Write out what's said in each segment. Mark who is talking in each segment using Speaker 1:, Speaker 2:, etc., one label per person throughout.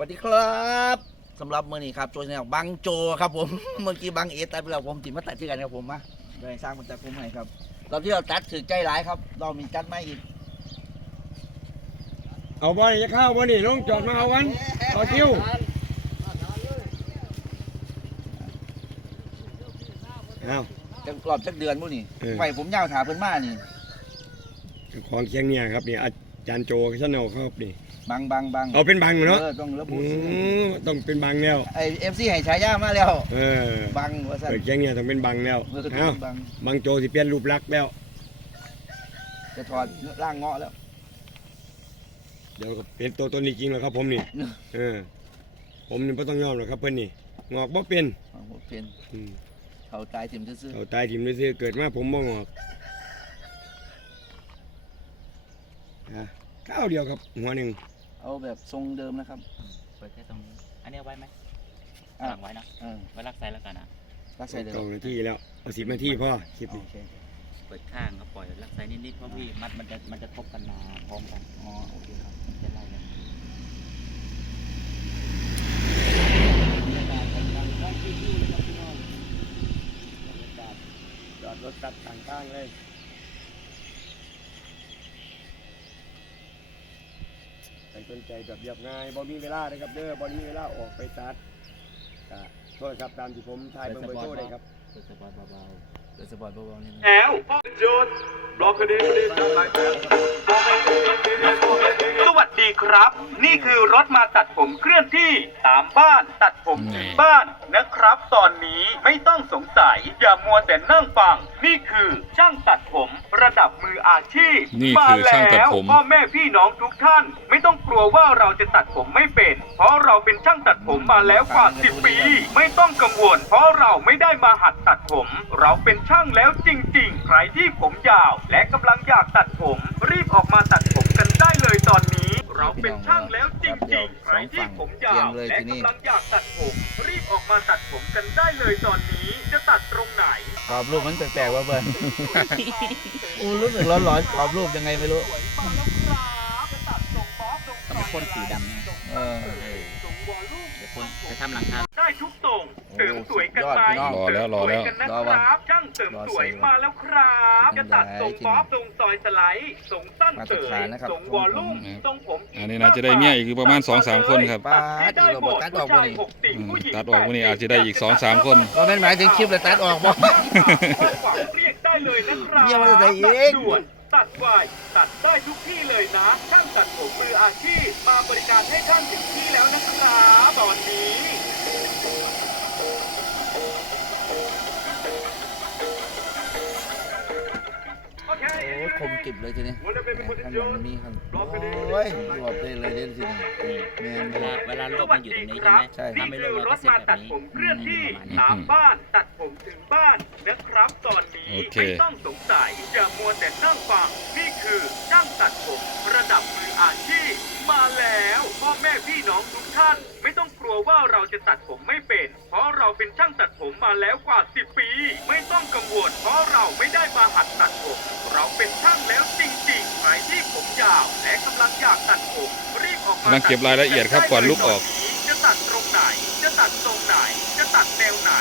Speaker 1: วัสดีครับสำหรับมือนี้ครับโจชแนลบังโจครับผม เมื่อกี้บังเอตัดไปแล้วผมติมาตัดที่กันครับผมมาโดยสร้างมันจากผมให้ครับตอนที่เราตัดถือใจร้ายครับ เรามีตัดไม่อีก
Speaker 2: เอาบ่นี่จะเข้าบ่นี่ลงจอดมาเอากันต่อคิวเอา
Speaker 1: จะกรอบจักเดือนพวกนี้
Speaker 2: เออ
Speaker 1: ไว้ผมยาวถาเพิ่นมานี่
Speaker 2: เจ้าของเคียงเนี่ยครับนี่อาจารย์โจชาแนลครับนี่
Speaker 1: บังบังบัง
Speaker 2: เอาเป็นบังเนาะ
Speaker 1: เออต้องระบุ
Speaker 2: อื
Speaker 1: ชื่อ
Speaker 2: มต้องเป็นบังแล้ว
Speaker 1: ไอเอฟซีให้ฉายามาแล้ว
Speaker 2: เออ
Speaker 1: บังว่าสั่น
Speaker 2: เปิดเคียงเนี่ยต้องเป็นบังแล้ว
Speaker 1: เมื่อสักค
Speaker 2: เอา
Speaker 1: รู่บัง
Speaker 2: บังโจสิเปลี่ยนรูปลักษณ์แล้ว
Speaker 1: จะถอดร่างเงาะแล้ว
Speaker 2: เดี๋ยวก็เป็นตัวตนจริงๆแล้วครับผมนี่ เออ ผมนี่ไม่ต้องยอมหรอกครับเพิ่นนี่งอกบ่เป็น
Speaker 1: ของผมเป็น
Speaker 2: อืม
Speaker 1: เขาตายถิ่มซื่อ
Speaker 2: เอาตายทิ่มซื่อๆเกิดมาผมบ่งอกอะก้าวเดียวครับหัวหนึ่ง
Speaker 1: ๆ เอาแบบทรงเดิมนะครับ
Speaker 3: เปิดแค่ตรงนี้ อันนี้เอาไว้ไหม
Speaker 1: อะ
Speaker 3: หลังไว้นะ
Speaker 1: เออ
Speaker 3: ไว้รักไซแล้วกันนะ
Speaker 1: รักใส่เดิม
Speaker 2: เก้านาทีแล้วเอาสิบนาทีพอคลิป
Speaker 1: โอ
Speaker 2: นี้
Speaker 1: เค
Speaker 3: เปิดข้างก็ปล่อยรักไซนิดๆเพราะพี่มัดมันจะมันจะทบกันมาพร้อมกัน
Speaker 1: อ๋อโอเคครับ
Speaker 3: มันจะไล่กัน
Speaker 2: จอดรถตัดต่างข้างเลย ส่สนใจแบบเรียบง่ายบ่มีเวลาเลยครับเด้อบ่มีเวลาออกไปตัดก็โทษครับตามที่ผมถ่ายเบอร์เบอร์โทรเลยครับ
Speaker 3: เปิดสปอร์ตเบา
Speaker 1: เดี๋ยวสปอร์ตเบาๆนิดนึง
Speaker 4: แล้วหยุดบล็อกกันดีสวัส ดีครับ นี่คือรถมาตัดผมเคลื่อนที่ตามบ้านตัดผมถึงบ้านนะครับ ตอนนี้ไม่ต้องสงสัย อย่ามัวแต่นั่งฟัง นี่คือช่างตัดผมระดับมืออาชีพ
Speaker 5: นี่คือช่างตัดผมา
Speaker 4: แล้วพ่อแม่พี่น้องทุกท่าน ไม่ต้องกลัวว่าเราจะตัดผมไม่เป็น เพราะเราเป็นช่างตัดผมมาแล้วกว่า10ปี ไม่ต้องกังวล เพราะเราไม่ได้มาหัดตัดผม เราเป็นช่างแล้วจริง ๆ ใครที่ผมยาว และกำลังอยากตัดผม รีบออกมาตัดผมกันได้เลยตอนนี้ เราเป็นช่างแล้วจริงๆใครที่ผมยาวและกำลังอยากตัดผมรีบออกมาตัดผมกันได้เลยตอนนี้จะตัดตรงไหน
Speaker 1: กรอบรูปมันแปลกๆว่าเบิร์นโอ้รู้สึกร้อนๆกรอบรูปยังไงไม่รู้
Speaker 3: ๆต้องพ่นสีดำนะ
Speaker 1: เออ
Speaker 3: เออเดี๋ยวพ่นจะทำหลังคา
Speaker 4: ได้ทุกทรงเสริมสวยกันไหม
Speaker 1: โอ้
Speaker 5: รอแล้วรอแล้ว
Speaker 4: เสมสยกันนะครับช่างเสริมสวยมาแล้วครับจะตัดทรงบ๊อบทรงซอยสไลด์ทรงสั้นเสยทรงวอลลุ่มทรงผม
Speaker 5: อันนี้น่าจะได้เมียอีกประมาณ2-3คนครับ
Speaker 1: ป้า
Speaker 4: ให้
Speaker 1: จี
Speaker 4: ได้
Speaker 1: โร
Speaker 4: ห
Speaker 1: บ
Speaker 4: ม
Speaker 1: อ
Speaker 4: ด
Speaker 1: ตัดออก
Speaker 4: ผู้
Speaker 1: บ่
Speaker 4: ชาย
Speaker 1: นี่
Speaker 4: หกสิบ
Speaker 5: อืม
Speaker 4: ผู้หญิง
Speaker 5: ตัดออกวันนี้อาจจะได้อีก2-3คน
Speaker 1: เราเป็นหมายถึงคลิปเลยตัดออกบ่
Speaker 4: เรียกได้เลยนะครับ
Speaker 1: เมียมันจะได้อีก
Speaker 4: ตัดด่วนตัดไวตัดได้ทุกที่เลยนะช่างตัดผมมืออาชีพมาบริการให้ท่านถึงที่แล้วนะครับตอนนี้ ค
Speaker 1: โอ้คมกริบเลยทีนี้
Speaker 4: วันนี้เป็น
Speaker 1: ข้าง
Speaker 4: คน
Speaker 1: หลั
Speaker 4: เยอะ
Speaker 1: งมีข้างโอ้ยรวบเลยเลยเด่นทีนี้
Speaker 3: นี่
Speaker 1: แมน
Speaker 3: เว
Speaker 1: เล
Speaker 3: ลาย เวลาโลกมันอยู่ตรงนี้ใช่ไหม
Speaker 1: ใช่
Speaker 3: ถ้าไม่โล
Speaker 4: นี่
Speaker 3: ก
Speaker 4: คือ
Speaker 3: เรา
Speaker 4: ร
Speaker 3: ก็
Speaker 4: ถ
Speaker 3: เสร็จ
Speaker 4: มา
Speaker 3: แบบ
Speaker 4: ตัด
Speaker 3: นี้
Speaker 4: ผมเคลื่อนที่
Speaker 3: ประมาณนี้
Speaker 4: ตามบ้านตัดผมถึงบ้านนะครับตอนนี้
Speaker 5: โอเค
Speaker 4: ไม่ต้องสงสัยอย่ามัวแต่นั่งฟังนี่คือช่างตัดผมระดับมืออาชีพ มาแล้วพ่อแม่พี่น้องทุกท่าน ไม่ต้องกลัวว่าเราจะตัดผมไม่เป็น เพราะเราเป็นช่างตัดผมมาแล้วกว่า 10 ปี ไม่ต้องกังวลเพราะเราไม่ได้มาหัดตัดผม เราเป็นช่างแล้วจริงๆใครที่ผมยาวและกำลังอยากตัดผมรีบออกมากำ
Speaker 5: ลังเก็บรายละเอียดครับก่อนลุกออก
Speaker 4: จะตัดตรงไหน จะตัดทรงไหน จะตัดแนวไหน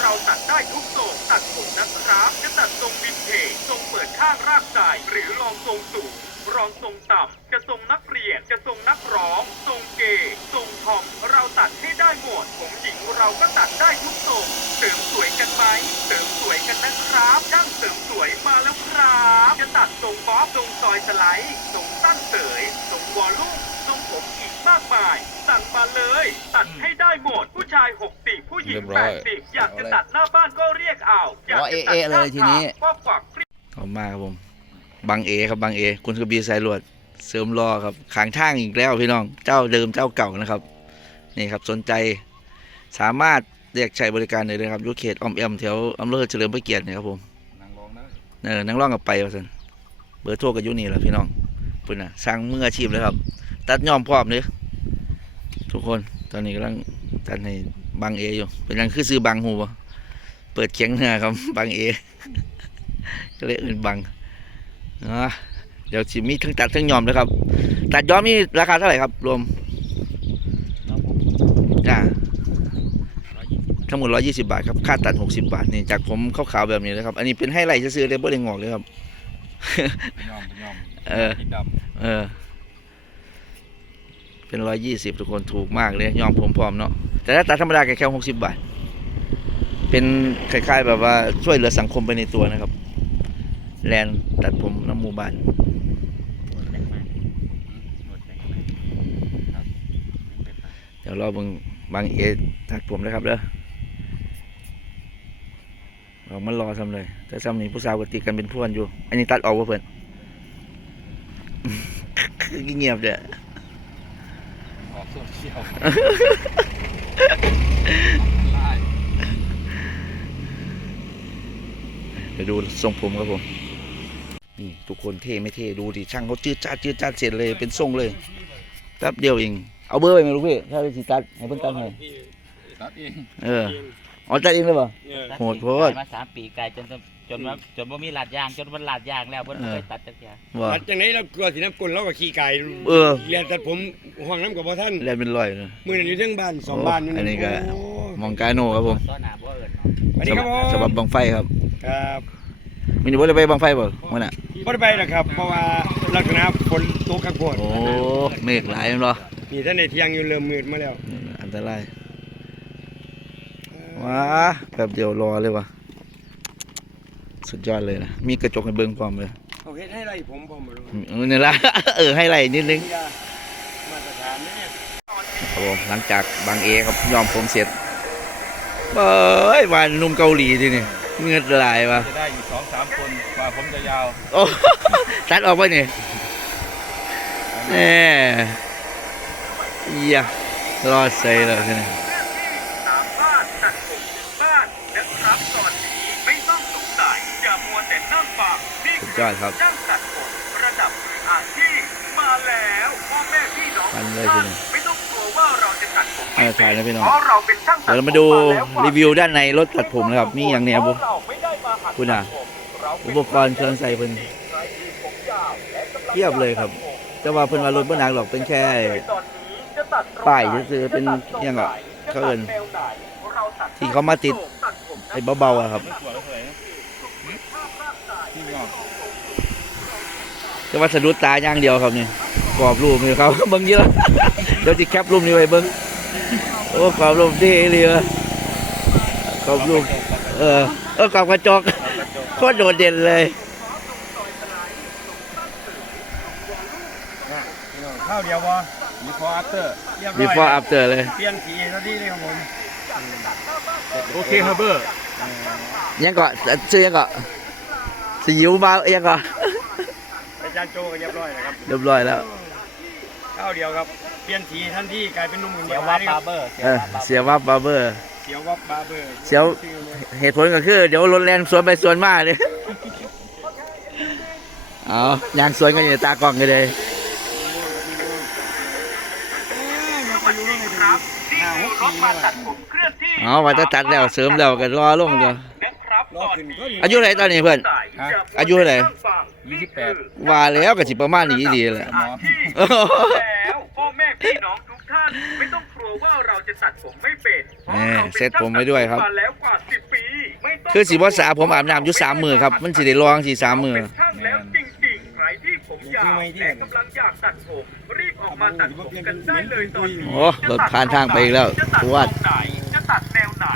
Speaker 4: เราตัดได้ทุกทรงตัดผมนะครับ จะตัดทรงวินเทจทรงเปิดข้างรากสายหรือลองทรงสูง รองทรงต่ำจะทรงนักเรียนจะทรงนักร้อง ทรงเกย์ทรงทอม เราตัดให้ได้หมด ผมหญิงเราก็ตัดได้ทุกทรง เสริมสวยกันไหม เสริมสวยกันนะครับช่างเสริมสวยมาแล้วครับ จะตัดทรงบ๊อบทรงซอยสไลด์ทรงสั้นเสยทรงวอลลุ่มทรงผมอีกมากมาย สั่งมาเลย ตัดให้ได้หมด ผู้ชาย 60 ผู้หญิง
Speaker 5: เรียบร้อย
Speaker 4: 80 อยากจะตัดหน้าบ้านก็เรียกเอา อยากจะตัด
Speaker 1: อ๋อเอะๆเลยทีนี้
Speaker 4: ก็ฝาก
Speaker 1: ขอบคุณมากครับผม บังเอครับบังเอ คุณกระบีสายรวดเสริมรอครับขางทางอีกแล้วพี่น้องเจ้าเดิมเจ้าเก่านะครับนี่ครับสนใจสามารถเรียกใช้บริการได้เลยครับอยุเขตออมแอมแถวอำเภอเฉลิมพระเกียรติเนี่ยครับผมเออนั่งร้องกับไปว่าสันเบอร์โทรกับอยุนี่แหละพี่น้องเพิ่นน่ะสร้างมืออาชีพเลยครับ ตัดย่อมพร้อมเลยทุกคนตอนนี้กำลังตัดให้บังเออยู่ เป็นยังคือซื้อบังหูบ่เปิดเขียงเนื้อครับบังเอก็เลยอื่นบัง เดี๋ยวสิมีทั้งตัดทั้งยอมเลยครับ ตัดยอมนี่ราคาเท่าไหร่ครับ รวม
Speaker 3: จ้า
Speaker 1: ทั้งหมดร้อยี่สิบาทครับ ค่าตัดหกสิบาทนี่จากผมขาวๆแบบนี้นะครับ อันนี้เป็นให้ไหลซื้อเลยบ่ได้งอกเลยครับเออเออ เป็นร้อยี่สิบทุกคนถูกมากเลย ยอมผมพร้อมเนาะ แต่ถ้าตัดธรรมดาแค่หกสิบบาท เป็นคล้ายๆ แบบว่าช่วยเหลือสังคมไปในตัวนะครับ แลนตัดผมน้ำหมู่บ้าน
Speaker 3: เดี๋
Speaker 1: ยวรอบิ่งบางเอตัดผมนะครับเด้อเรามันรอทำเลย แต่ซ้ำนี้ผู้สาวกติกันเป็นพวนอยู่ อันนี้ตัดออกว่าเพื่อนคือเงียบเด้อ
Speaker 5: ออกโซเชียล
Speaker 1: เดี๋ยวดูทรงผมครับผม ทุกคนเท่ไม่เท่ดูดิช่างเขาจืดจ้าดจืดจ้าดเสร็จเลยเป็นทรงเลยแป๊บเดียวเองเอาเบอร์ไปไหมลูกพี่ถ้าไปสิตัดให้เพิ่นตัดให้
Speaker 5: ตัดเอง
Speaker 1: เอออ๋อตัดเองเลยเปล่า
Speaker 2: เออ
Speaker 1: โหดโพ
Speaker 3: ไกล
Speaker 1: ด
Speaker 3: มาสามปีไกลจนจนว่าจนว่ามีหลาดยางจนมันหลาดยางแล้วเพิ่นบ่เคยตัดจักเทีย
Speaker 1: ว่า
Speaker 2: ตัดจังไหนเรากลัวสิน้ำกลนเราก็ขี้ไก่
Speaker 1: เออ
Speaker 2: เรียนตัดผมห้องน้ำกับพ่อท่าน
Speaker 1: แลนเป็นรอยเลย
Speaker 2: มือนั้นอยู่เทั้งบ้านสองบ้านอยู่
Speaker 1: อันนี้ก็
Speaker 2: โอ้
Speaker 1: มองกาโน่ครับผม
Speaker 3: ต้นหนาบ่เอิ้นเนาะ
Speaker 2: สวัสดีครับผม
Speaker 1: ฉบับบังไฟครับ
Speaker 2: ครับ
Speaker 1: มินิบอลไปบังไฟบ่มื่อน่ะ
Speaker 2: บ่ได้ไปหรอกครับ เพราะว่าลักษณะฝนตกข้างโพด
Speaker 1: โอ้เมฆหลายแม่นบ่
Speaker 2: นี่ท่านในเที่ยงอยู่เริ่มมืดมาแล้ว
Speaker 1: เอออันตรายว้าแป๊บเดียวรอเลยว่ะสุดยอดเลยนะมีกระจกให้เบิ่งพร้อมเลย
Speaker 2: เอาเฮ็ดให้ไรผมพร้อมบ่รู้
Speaker 1: อืมนี่ละเออให้ไรนิดนึง
Speaker 2: นี่ล่ะมาตรฐานนะเนี่ย
Speaker 1: ครับผมหลังจากบางเอครับยอมผมเสร็จเอ้ยวันหนุ่มเกาหลีทีนี่ เงือดไหลายว่ะ
Speaker 5: จะได้อีกสองสามคนกว่าผมจะยาว
Speaker 1: โอ้ตัดออกไปนี่แน่เอียรอดใส่แล้วทีนี้
Speaker 4: สามารถตัดผมถึงบ้านนะครับตอนนี้ไม่ต้องสงสัยอย่ามัวแต่นั่งฟังนี่
Speaker 1: สุด
Speaker 4: คื
Speaker 1: ยอดครับ
Speaker 4: ช่างตัดผมระดับมืออาชีพมาแล้วพ่อแม่พี่น้อง
Speaker 1: ทันเลย
Speaker 4: ทุก
Speaker 1: ที
Speaker 4: ท่าน
Speaker 1: นี้
Speaker 4: ไม่ต้ องกลัวว่าเราจะตัดผมไม่
Speaker 1: เอา
Speaker 4: เป็
Speaker 1: ถ่าย
Speaker 4: น
Speaker 1: นะพี่น้อง
Speaker 4: เพราะเราเป็นช่างตัด
Speaker 1: เดี๋ยว
Speaker 4: ผ
Speaker 1: เรา
Speaker 4: ม
Speaker 1: มาดู
Speaker 4: แล้วกว่า
Speaker 1: รีวิวด้านในรถตัดผมนะครับมีอย่างเนี้ยบุ
Speaker 4: เพราะเราไม่ได้มาหัด
Speaker 1: คุณน่ะ
Speaker 4: ตัดผมเราเป็น
Speaker 1: อุปกรณ์เครื่องใส่เพิ่น
Speaker 4: ใครที่ผมยาวและกำลัง
Speaker 1: เทียบเลยครับแต่ว่าเพิ่นว่ารถบ่หนักหรอกเป็นแค่
Speaker 4: ตอนนี้จะตัดตรงไหน
Speaker 1: ป้ายซื่อๆเป็นอิหยังอะเขาเอิ้น
Speaker 4: จะตัดแนวไหนเราตัด
Speaker 1: ที่เขามาติด
Speaker 4: ตัดผมนะ
Speaker 1: ไอ้เบาๆอะครับ
Speaker 5: ไม่กลัวแล้วเลยที่งอก
Speaker 1: แต่ว่าสะดุดตาอย่างเดียวครับนี่ กรอบรูปนี่เขาเบิ่งเยอะเดี๋ยวจะแคปรูปนี้ไว้เบิ่งโอ้กรอบรูปดีเลยว่ะกรอบรูปเออเออกรอบกระจกโคตรโดดเด่นเลย
Speaker 2: ข้าวเดียวบ่
Speaker 5: มีฟอร์อัปเตอร์
Speaker 2: เรียบร้อย
Speaker 1: before after เลย
Speaker 2: เปลี่ยนสีแล้วดีเลยครับผม
Speaker 5: โอเคฮับเบอร์
Speaker 1: ยังก็ชื่อยังก็สีอิ๊วมายังก็
Speaker 2: อา จารย์โจก็เรียบร้อยแล้วครับ
Speaker 1: เรียบร้อยแล้ว
Speaker 2: ข้าวเดียวครับเปลี่ยนสีทันทีกลายเป็นหนุ่มคน
Speaker 3: เสี
Speaker 2: เดี
Speaker 3: ย
Speaker 2: ยวว
Speaker 3: ว่า
Speaker 2: นี่
Speaker 3: บา
Speaker 2: ครับ
Speaker 3: ร์เบอร์
Speaker 1: เออเสียว่าบาร์เบอร์
Speaker 2: เสียววับบาร์เบอร์
Speaker 1: เสียว
Speaker 2: ชื่อเลย
Speaker 1: เหตุผลก็คือ เดี๋ยวรถแลนสวนไปสวนมาเลยเอายางสวนกันอยู่ตากล้องกันเลย
Speaker 4: สวัสดีครับนี่คือรถมาตัดผมเคลื่อนที่
Speaker 1: เอาว่าจะตัดแล้วเสริมแล้วก็รอลงเดี๋ยว
Speaker 4: นะครับ
Speaker 2: รอ
Speaker 4: ตอน
Speaker 2: ขึ้น
Speaker 4: นี้
Speaker 2: ก็อยู่
Speaker 1: อายุเท่าไหร่ตอนนี้เพื่อนอายุเท่าไหร่
Speaker 5: ยี่สิบแปด
Speaker 1: ว่าแล้วก็สิประมาณนี้ดีแหละ
Speaker 4: อาชีพแล้วพ่อแม่พี่น้องทุกท่านไม่ต้องกลัวว่าเราจะตัดผมไม่เป็นพราะราป็น
Speaker 1: เซ็ตผมไว้ด้วยครับ
Speaker 4: มาแล้วกว่าสิบปีไม่ต้อง
Speaker 1: คือสิบ่สาผมอาบน้ำอยู่สามมือครับ มันสิได้ลองสิสามมือ
Speaker 4: เป็นช่างแล้วจริงๆใครที่ผมยาวและกำลังอยากตัดผมรีบออกมาตัดผมกันได้เลยตอนนี้
Speaker 1: โอ้รถผ่านทางไปอีกแล้ว
Speaker 4: จะตัด
Speaker 1: ป
Speaker 4: ท
Speaker 1: ว
Speaker 4: ร
Speaker 1: ด
Speaker 4: งไหนจะตัดแนวไหน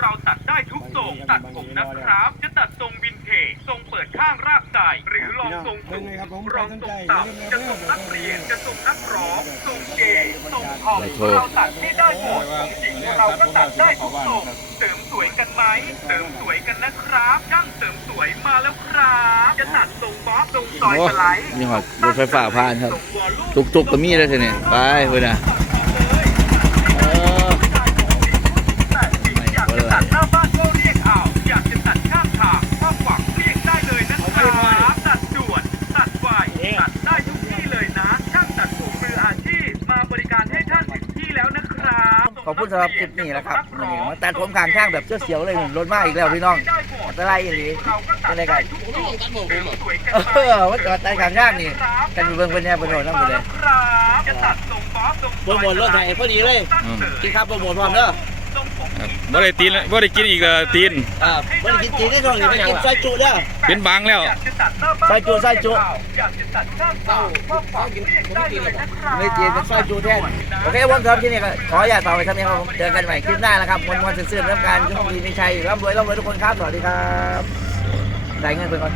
Speaker 4: เราตัดได้ทุกทร งตัดผมนะครับ จะตัดทรงวินเทจทรงเปิดข้างรากสายหรือลองทรงสูงรองทรงต่ำจะทรงนักเรียนจะทรงนักร้องทรงเกย์ทรงทอมเราตัดให้ได้หมดจริงๆเราก็ตัดได้ทุกทรงเสริมสวยกันไหมเสริมสวยกันนะครับช่างเสริมสวยมาแล้วครับจะตัดทรงบ๊อบทรงซอยสไลด์
Speaker 1: นี่หอดรถไฟฟ้าผ่านครับ
Speaker 4: ทรงวอลลุ่ม
Speaker 1: ตุกๆก็มีแล้วทีนี้ไปเพื่อนนะเออ
Speaker 4: อยากจะตัดหน้าบ้านก็เรียกเอาอยากจะตัดข้างทางก็หวังเรียกได้เลยนะครับตัดด่วน ตัดไวตัดได้ทุกที่เลยนะ ช่างตัดผมมืออาชีพมาบริการให้ท่านถึงที่แล้วนะครับ
Speaker 1: ขอบคุณสำหรับคลิปนี้นะครับนี่มาตัดผมข้างข้างแบบเสียวๆเลยรถมาอีกแล้วพี่น้องอันตรายอีหลี
Speaker 4: เราก็ตัด
Speaker 1: เป็นไรกั
Speaker 4: ได้
Speaker 1: น
Speaker 4: ทุกทรงสวยกัน
Speaker 1: เออว่าจอดใต้ข้างข้างนี่กันไปเบิ่งเพิ่นแน่เพิ่นโดนนำไปเลย
Speaker 4: ครับจะตัดทรงบ๊อบทรง
Speaker 1: โปรโมทรถให้พอดีเลย
Speaker 4: ตั้งเสริม
Speaker 1: ที่ครับโปรโมทพร้อมเด้อ
Speaker 4: ทรงผม
Speaker 5: ครั บบ่ได้ตีนบ่ได้กินอีกแล้วตีน
Speaker 1: อ่าบ่ได้กินจีนได้ช่วงนี้ไปกินไส้จุเด้อ
Speaker 5: เป็นบางแล้ว
Speaker 1: ไส้จุไส้จุ
Speaker 4: อยากจะตัดข้างเปล่าก็ฝากเรียกได้เลยนะครับ
Speaker 1: ไม่จีนเป็นไส้จุแทนโอเคผมครับที่นี่ก็ขออนุญาตฝากไว้เท่านี้ครับผมเจอกันใหม่คลิปหน้านะครับมวลมวลซื่อๆเรื่องการโชคดีมีชัยร่ำรวยร่ำรวยทุกคนครับสวัสดีครับได้เงินไปก่อน